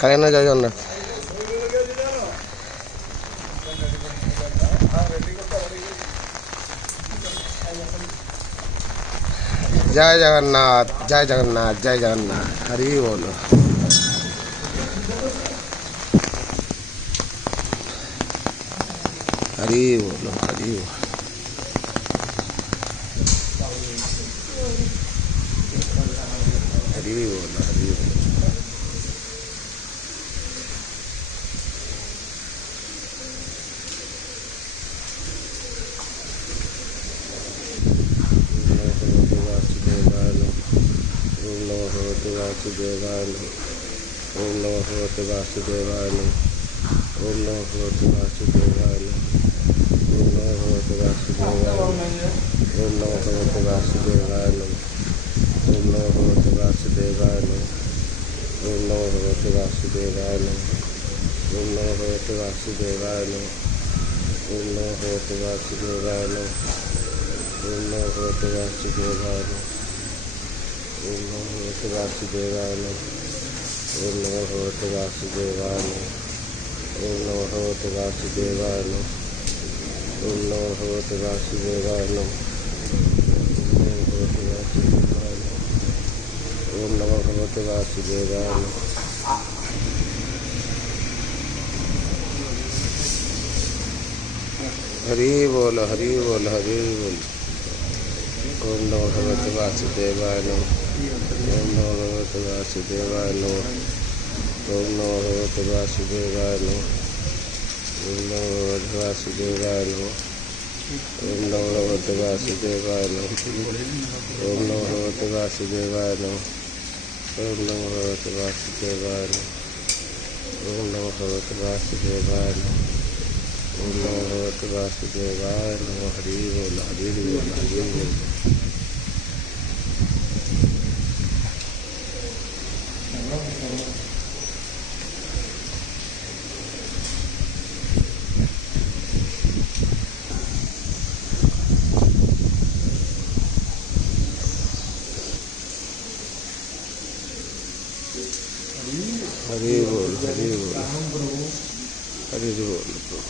କାହିଁକି ଜୟ ଜଗନ୍ନାଥ। ଜୟ ଜଗନ୍ନାଥ ଜୟ ଜଗନ୍ନାଥ ଜୟ ଜଗନ୍ନାଥ ହରି ବୋଲ। हरी बोलो हरी बोलो। हरी बोलो हरी बोलो। ओम नमो भगवते वासुदेवाय। ओम नमो भगवते वासुदेवाय। ओम नमो भगवते वासुदेवाय। ओम नमो भगवते वासुदेवाय। ओम नमो भगवते वासुदेवाय। ओम नमो भगवते वासुदेवाय। ओम नमो भगवते वासुदेवाय। ओम नमो भगवते वासुदेवाय। ओम नमो भगवते वासुदेवाय। ओम नमो भगवते वासुदेवाय। ओम नमो भगवते वासुदेवाय। ओम नमो भगवते वासुदेवाय। ओम नमो भगवते वासुदेवाय। ओम नमो भगवते वासुदेवाय। ओम नमो भगवते वासुदेवाय। हरि बोल हरि बोल हरि बोल। ओम नमो भगवते वासुदेवाय। ओम नमो भगवते वासुदेवाय। ओम नमो भगवते वासुदेवाय। ओम नमो भगवते वासुदेवाय। ओम नमो भगवते वासुदेवाय। ओम नमो भगवते वासुदेवाय। ओम नमो भगवते वासुदेवाय। ओम नमो भगवते वासुदेवाय। ओम नमो भगवते वासुदेवाय। हरि बोल हरि बोल हरि बोल। हरि बोल हरि बोल हरि बोल।